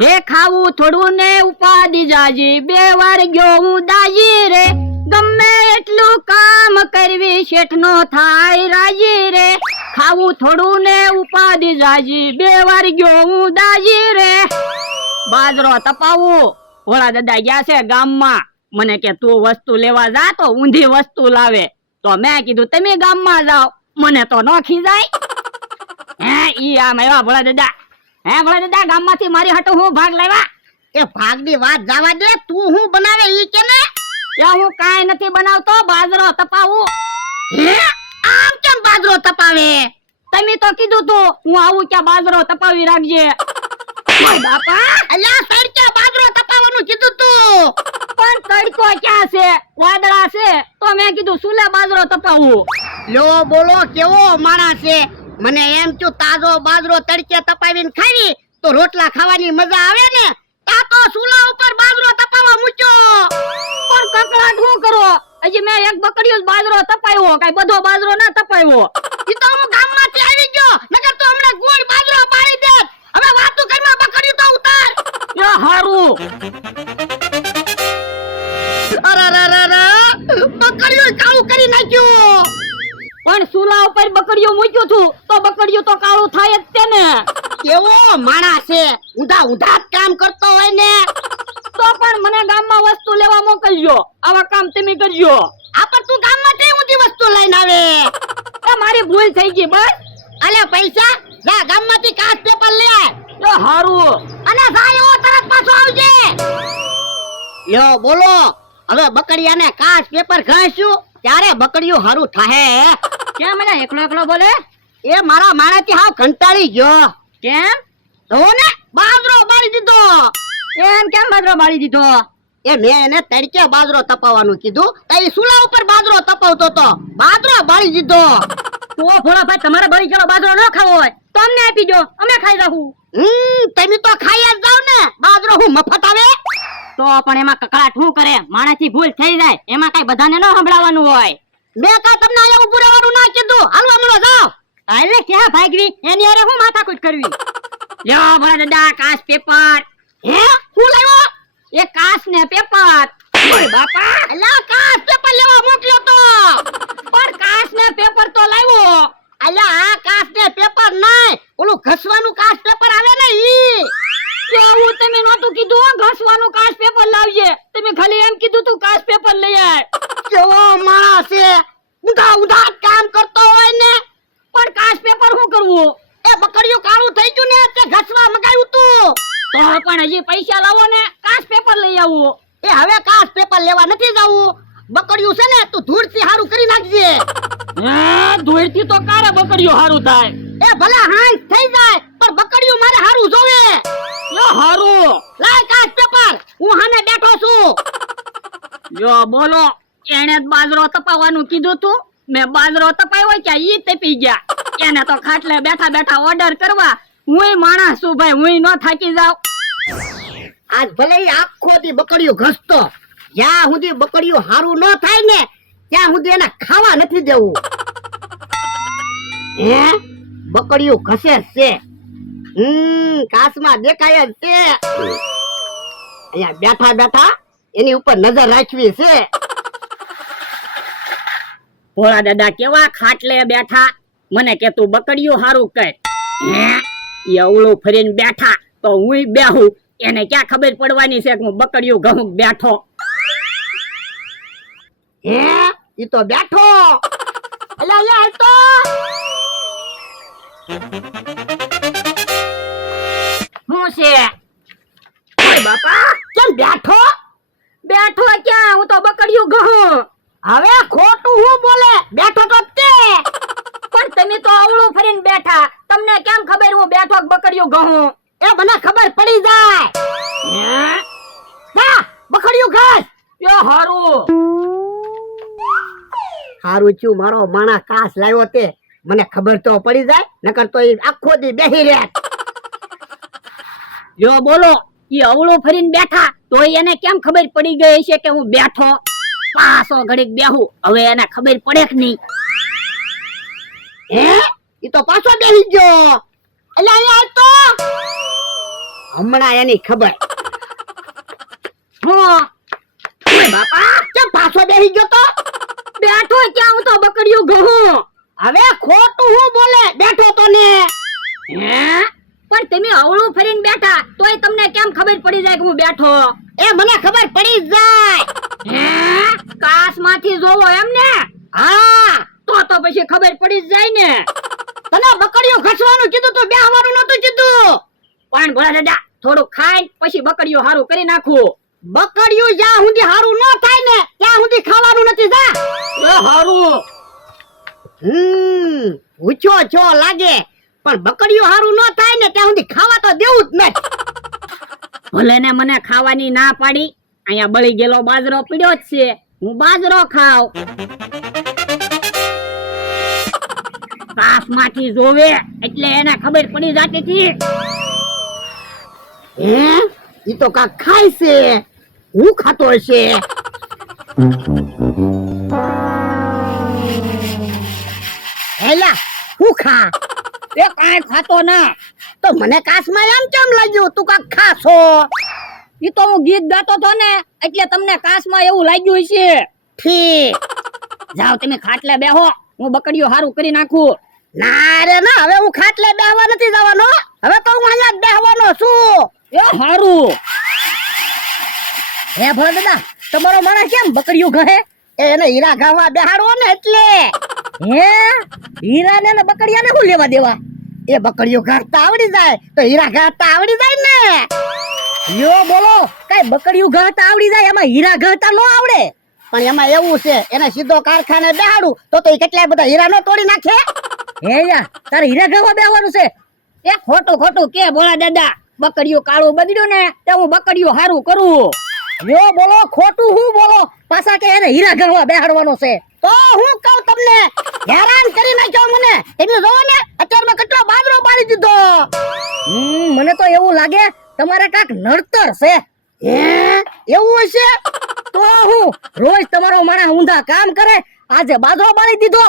હે ખાવું થોડું ને ઉપાડી જાજી, 2 વાર ગયો હું દાજી રે, ગમે એટલું કામ કરવી શેઠ નો થાય રાજી રે, ખાવું થોડું ને ઉપાડી જાજી, 2 વાર ગયો હું દાજી રે. બાજરો તપાવું, ભોળા દાદા ગયા છે ગામમાં, મને કે તું વસ્તુ લેવા જા તો ઊંધી વસ્તુ લાવે, તો મેં કીધું તમે ગામમાં જાઓ, મને તો ન ખીજાય. હે ઈ આમ આવ્યા ભોળા દાદા. હે ભોળા દાદા, ગામમાંથી મારી હાટુ હું ભાગ લાવ્યા? એ ભાગની વાત જવા દે, તું હું બનાવે ઈ કે ને? એ હું કાઈ નથી બનાવતો, બાજરો તપાવું. હે આમ કેમ બાજરો તપાવે? તમે તો કીધું તું હું આવું ક્યાં બાજરો તપાવી રાખજે. ઓય બાપા, અલ્યા તડકે બાજરો તપાવવાનું કીધું તું. પણ તડકો ક્યાં છે, વાદળા છે, તો મેં કીધું સુલે બાજરો તપાવું. લ્યો બોલો કેવો માણસ છે, મને એમ થયું તાજો બાજરો તડકે તપાવીને ખાવી તો રોટલા ખાવાની મજા આવે ને, તા તો ચૂલા ઉપર બાજરો તપાવવા મૂક્યો. પણ કકડાટ શું કરો, હજી મેં એક બકડીયો જ બાજરો તપાવ્યો, કઈ બધો બાજરો ના તપાવ્યો. ઈ તો હું ગામમાંથી આવી ગયો, નકર તો હમણાં ગોળ બાજરો પાડી દેત. હવે વાતું કરમાં બકડ્યું તો ઉતાર. એ હારું. બકડ્યું કાળું કરી નાખ્યું. પણ સુલા ઉપર બકડીયું મૂક્યું છું તો બકડીયું તો કાળું થાય જ તે ને. કેવો માણસ છે, ઊંધા ઊંધા જ કામ કરતો હોય ને. તો પણ મને ગામમાં વસ્તુ લેવા મોકલજો, આવા કામ તમે કરજો. આ પણ તું ગામમાં કઈ ઊંધી વસ્તુ લઈને આવે? એ મારી ભૂલ થઈ ગઈ બસ. અલે પૈસા જા ગામમાંથી કાચ પેપર લે આય. એ હારું. અને જા એવો તરત પાછો આવજે. લ્યો બોલો, હવે બકડિયાને કાચ પેપર ઘાસ્યું ત્યારે બકડિયું હારું થાહે. કેમ મને એકલો એકલો બોલે? એ મારા માણાથી હાવ કંટાળી ગયો. કેમ? તો ને બાજરો બાળી દીધો. એમ કેમ બાજરો બાળી દીધો? એ મેં એને તડકે બાજરો તપાવવાનું કીધું, તો એ સુલા ઉપર બાજરો તપાવતો તો બાજરો બાળી દીધો. તો ભોળા ભાઈ, તમારે બળી ગયેલો બાજરો ન ખાવો હોય તો અમને આપી દો, અમે ખાઈ જાહું. તમે તો ખાઈ જ જાવ ને, બાજરો હું મફત આવે? તો પણ એમાં કકડાટ શું કરે, માણસથી ભૂલ થઈ જાય, એમાં કઈ બધાને ન સંભળાવવાનું હોય. મેં કા તમને અહીંયા ઉભું રહેવાનું ના કીધું, હાલવા મળો જાવ. એટલે ક્યાં ભાગવી, એની હારે હું માથાકૂટ કરવી. લ્યો ભોળા દાદા, કાચ પેપર. હે હું લાવ્યો? એ કાચ ને પેપર. ઓય બાપા, અલ્યા કાચ પેપર લેવા મોકલ્યો તો. પણ કાચ ને પેપર તો લાવ્યો. અલ્યા આ કાચ ને પેપર નહીં, ઓલું ઘસવાનું કાચ પેપર આવે ને ઈ. તો આવું તમે નહોતું કીધું, ઘસવાનું કાચ પેપર લાવજે, તમે ખાલી એમ કીધું તું કાચ પેપર લઈ આય. કેવો માણસ છે, ઊંધા ઊંધા કામ કરતો હોય ને. પણ કાચ પેપર શું કરવું? એ બકડીયું કાળું થઈ ગયું ને, તે ઘસવા મગાવ્યું તું. તો પણ હજી પૈસા લાવો ને કાચ પેપર લઈ આવું. એ હવે કાચ પેપર લેવા નથી જવું, બકડીયું છે ને તું ધૂળથી હારું કરી નાખજે. હે ધોઈથી તો કારે બકડીયું હારું થાય. એ ભલે હાંસ થઈ જાય પણ બકડીયું મારે હારું જોવે. યો હારું. લાય કાચ પેપર, હું હાને બેઠો છું. યો બોલો, એને જ બાજરો તપાવવાનું કીધું તું, મેં બાજરો તપાવ્યો કે ઈ તપી ગયા. એને તો ખાટલે બેઠા બેઠા ઓર્ડર કરવા, હુંય માણસ છું ભાઈ, હુંય ન થાકી જાવ. આજ ભલે આખો દી બકડીયું ઘસતો, જ્યાં સુધી બકડીયું હારું ન થાય ને ત્યાં સુધી એને ખાવા નથી દેવું. હે બકડીયું ઘસે છે, કાચમાં દેખાય જ છે. અહીંયા બેઠા બેઠા એની ઉપર નજર રાખવી છે. ભોળા દાદા કેવા ખાટલે બેઠા, મને કે તું બકડીયું હારું કર. હે ઈ અવળું ફરીને બેઠા તો હુંય બેહું, એને ક્યાં ખબર પડવાની છે કે હું બકડીયું ઘઉં બેઠો. હે ઈ તો બેઠો. અલ્યા યાર તો હું છે? ઓય બાપા, કેમ બેઠો? બેઠો ક્યાં, હું તો બકડીયું ઘઉં. હવે ખોટું હું બોલે, બેઠો તો તે. પણ તમે તો અવળું ફરીને બેઠા, તમને કેમ ખબર હું બેઠો કે બકડીયું ઘઉં? એ મને ખબર પડી જાય. જા બકડીયું ઘસ. યો હારું. હારું છું મારો માણા કાચ લાવ્યો તે, મને ખબર તો પડી જાય, નકર તો ઈ આખો દી બેહી રહેત. યો બોલો, ઈ અવળું ફરીને બેઠા તો એને કેમ ખબર પડી ગઈ છે કે હું બેઠો? પાછો ઘડીક બેહું, હવે એને ખબર પડે કે નહીં? હે ઈ તો પાછો બેહી ગયો. અલ્યા અહીંયા તો હમણાં એની ખબર. હા ઓય બાપા કેમ પાછો બેહી ગયો તો? બેઠો ક્યાં, હું તો બકરીઓ ઘઉં. હવે ખોટું હું બોલે બેઠો તો ને. હે પણ તમે અવળું ફરીને બેઠા તોય તમને કેમ ખબર પડી જાય કે હું બેઠો? એ મને ખબર પડી જ જાય. હે કાચમાંથી જોવો એમ ને? હા તો પછી ખબર પડી જ જાય ને. તને બકરીઓ ઘસવાનું કીધું તો બેહવાનું નતું કીધું. પણ ભોળા દાદા થોડું ખાઈ પછી બકરીઓ હારું કરી નાખું. બકરીઓ જ્યાં સુધી હારું ન થાય ને ત્યાં સુધી ખાવાનું નથી. જા એ હારું. પૂછો છો લાગે પણ બકરીઓ હારું ન થાય ને ત્યાં સુધી ખાવા તો દેવું જ નહીં. ભલે ને મને ખાવાની ના પાડી, અહીંયા બળી ગયેલો બાજરો પીડ્યો જ છે, હું બાજરો ખાવ. કાચમાંથી જોવે એટલે એને ખબર પડી જાતી હતી. હે ઈ તો કાક ખાય છે, હું ખાતો હશે. હેલા હું ખા? એ કાંઈ ખાતો ના. તો મને કાચમાં એમ કેમ લાગ્યું તું કાક ખાશો? ઈ તો હું ગીત ગાતો હતો ને એટલે તમને કાચમાં એવું લાગ્યું હશે. ઠીક. જાઓ તમે ખાટલે બેહો, હું બકરીઓ હારું કરી નાખું. ના રે ના, હવે હું ખાટલે બેહવા નથી જવાનો. હવે તો હું અહીંયા જ બેહવાનો છું. એ હારું. હે ભોળા દાદા, તમારો માણસ કેમ બકરીઓ ઘહે? એને હીરા ઘાવા બેહાડવો ને એટલે. હે હીરા ને બકરીયાને શું લેવા દેવા? એ બકરીઓ ઘાતા આવડી જાય તો હીરા ઘાતા આવડી જાય ને. યો બોલો, કઈ બકરીઓ ઘાતા આવડી જાય એમાં હીરા ઘાતા ન આવડે? પણ એમાં એવું છે, એને સીધો કારખાને બેહાડું તો એ કેટલાય બધા હીરા નો તોડી નાખે. હે યા તારે હીરા ઘાવા બેહવાનું છે? એ ખોટું ખોટું કે ભોળા દાદા, બકરીઓ કાળું બદલ્યું ને તે હું બકરીઓ હારું કરું. યો બોલો, ખોટું હું બોલો? પાછા કે એને હીરા ઘાવા બેહાડવાનો છે. તો હું કહું તમને, હેરાન કરી નાખ્યો મને. તમે જોવો ને અત્યારમાં કેટલો બાજરો પાડી દીધો. મને તો એવું લાગે તમારે કાક નડતર છે. હે એવું હશે? તો હું રોજ તમારો માણસ ઊંધા કામ કરે, આજે બાજરો પાડી દીધો.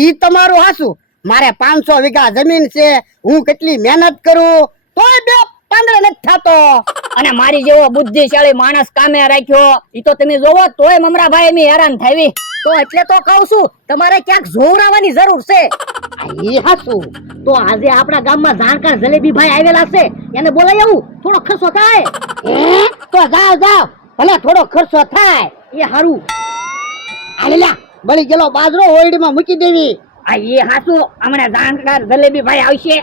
ઈ તમારું હાસુ. મારે 500 વીઘા જમીન છે, હું કેટલી મહેનત કરું તોય બે પાંદડે નથી થાતો. અને મારી જેવો બુદ્ધિશાળી માણસ કામે રાખ્યો ઈ તો તમે જોવો તોય મમરાભાઈ એમ હેરાન થાવી. તો એટલે તો કહું છું તમારે ક્યાંક જોવરાવાની જરૂર છે. ઈ હાસુ. તો આજે આપણા ગામમાં જાણકાર જલેબી ભાઈ આવેલા છે, એને બોલાય આવું, થોડો ખર્ચો થાય. તો જાવ જાવ, ભલે થોડો ખર્ચો થાય એ હારું. આલેલા બળી ગયેલો બાજરો ઓરડીમાં મૂકી દેવી. આ એ હાસુ, હમણાં જાણકાર જલેબી ભાઈ આવશે.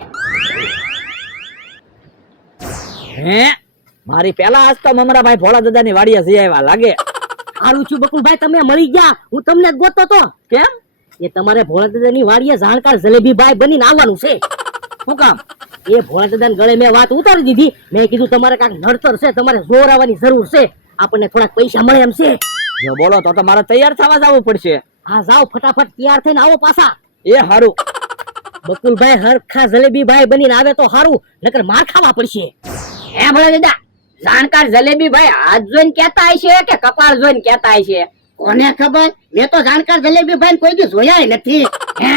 હે મારી પેલા આજ તો મમરાભાઈ ભોળા દાદાની વાડીએ જઈ આવ્યા લાગે. હારું છું બકુલભાઈ, તમે મળી ગયા, હું તમને જ ગોતતો તો. કેમ? એ તમારે ભોળા દાદાની વાડીએ જાણકાર જલેબી ભાઈ બનીને આવવાનું છે. શું કામ? એ ભોળા દાદાને ગળે મેં વાત ઉતારી દીધી. મેં કીધું તમારે કાંઈક નડતર છે, તમારે જોર આવવાની જરૂર છે, આપણને થોડાક પૈસા મળે એમ છે. જો બોલો તો મારે તૈયાર થવા જવું પડશે. હા જાઓ, ફટાફટ તૈયાર થઈને આવો પાછા. એ હારું. બકુલભાઈ હરખા જલેબી ભાઈ બનીને આવે તો હારું, નકર માર ખાવા પડશે. હે ભોળા દાદા, જાણકાર જલેબી ભાઈ હાથ જોઈને કહેતા હશે કે કપાળ જોઈને કહેતા હશે? કોને ખબર, મેં તો જાણકાર જલેબી ભાઈ કોઈ દી જોયા નથી. હે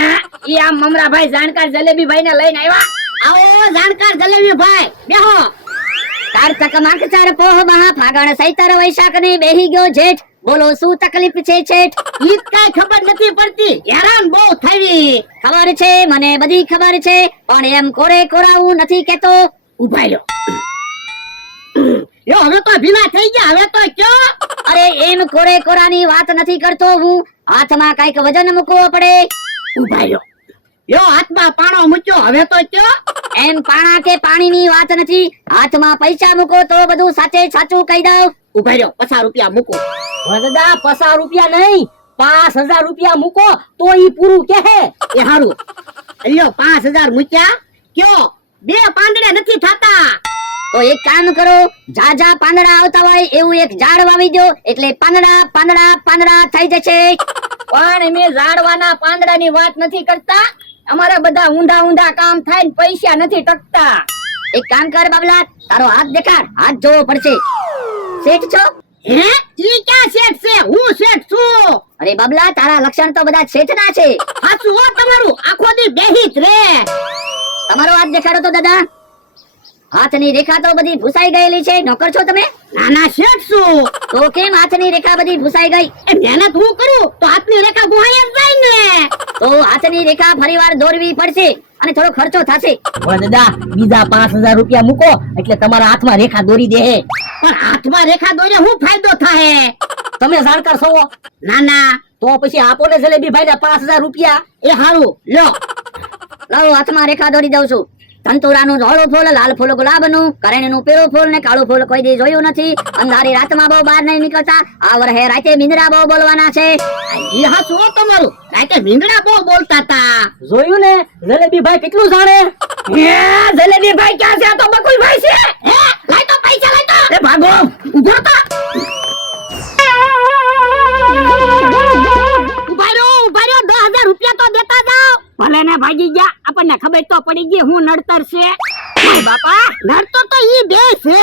ઈ આમ મમરાભાઈ જાણકાર જલેબી ભાઈ ને લઈને આવ્યા. આવો જાણકાર જલેબી ભાઈ, બેહો. કારતક માગચાર પોહ મહા ફાગણ સૈતર વૈશાખ ને બેહી ગયો જેઠ, બોલો શું તકલીફ છે છેઠ? ઈ કાઈ ખબર નથી પડતી, હેરાન બહુ થાવી. ખબર છે મને બધી ખબર છે, પણ એમ કોરે કોરાવું નથી કેતો. ઉભા રહ્યો. યો હવે તો ભીના થઈ ગયા, હવે તો કયો? અરે એમ કોરે કોરાની વાત નથી કરતો હું, હાથમાં કઈક વજન મૂકવો પડે. ઉભા રહ્યો. યો હાથમાં પાણો મૂક્યો, હવે તો કયો? એમ પાણા કે પાણીની વાત નથી, હાથમાં પૈસા મૂકો તો બધું સાચે સાચું કહી દઉં. ઉભા રહ્યો, 50 રૂપિયા મૂકો. દાદા 50 રૂપિયા નહીં, 5000 રૂપિયા મૂકો તો ઈ પૂરું કહે. એ હારું. લ્યો 5000 મૂક્યા. કયો 2 પાંદડા નથી થાતા? તો એક કામ કરો, જાજા પાંદડા આવતા હોય એવું એક ઝાડ વાવી દો, એટલે પાંદડા પાંદડા પાંદડા થઈ જશે. પણ મેં ઝાડવાના પાંદડાની વાત નથી કરતા, અમારે બધા ઊંધા ઊંધા કામ થાય ને પૈસા નથી ટકતા. એક કામ કર બાબલા, તારો હાથ દેખાડ, હાથ જોવો પડશે. શેઠ છો? હે ઈ ક્યાં શેઠ છે? હું શેઠ છું. અરે બાબલા, તારા લક્ષણ તો બધા શેઠના છે. હાચું હો તમારું, આખો દી બેહી જ રે. તમારો હાથ દેખાડો તો દાદા. હાથની રેખા તો બધી ભૂસાઈ ગયેલી છે, નોકર છો તમે? નાના શેઠ છું. તો કેમ હાથની રેખા બધી ભૂસાઈ ગઈ? એ મહેનત હું કરું તો હાથની રેખા ભૂહાઈ જ જાય ને. તો હાથની રેખા ફરીવાર દોરવી પડશે અને થોડો ખર્ચો થશે. પણ દાદા બીજા 5000 રૂપિયા મૂકો એટલે તમારા હાથમાં રેખા દોરી દે. પણ હાથમાં રેખા દોરે શું ફાયદો થાય? તમે જાણકાર છો? નાના તો પછી આપો ને જલેબી ભાઈ 5000 રૂપિયા. એ હારું લ્યો. લાવો હાથમાં રેખા દોરી દઉં છું. ધનતુરાનું ધોળું ફૂલ, લાલ ફૂલ ગુલાબનું, કરણીનું પીળું ફૂલ ને કાળું ફૂલ કોઈ દી જોયું નથી. અંધારી રાતમાં બહુ બહાર નહીં નીકળતા. આ વરહે રાતે મીંદડા બહુ બોલવાના છે. એ હા શું તમારું? રાતે મીંદડા બહુ બોલતા તા. જોયું ને જલેબી ભાઈ કેટલું જાણે? હે જલેબી ભાઈ ક્યાં છે? આ તો બકુલ ભાઈ છે. હે લાય તો પૈસા લાય તો. એ ભાગો ઉભો થા. ઉભા રહ્યો 10000 રૂપિયા તો દેતા જાઓ. ભલે ને ભાગી ગયા, આપણને ખબર તો પડી ગઈ હું નડતર છે. ઓય બાપા નડતર તો ઈ બે છે.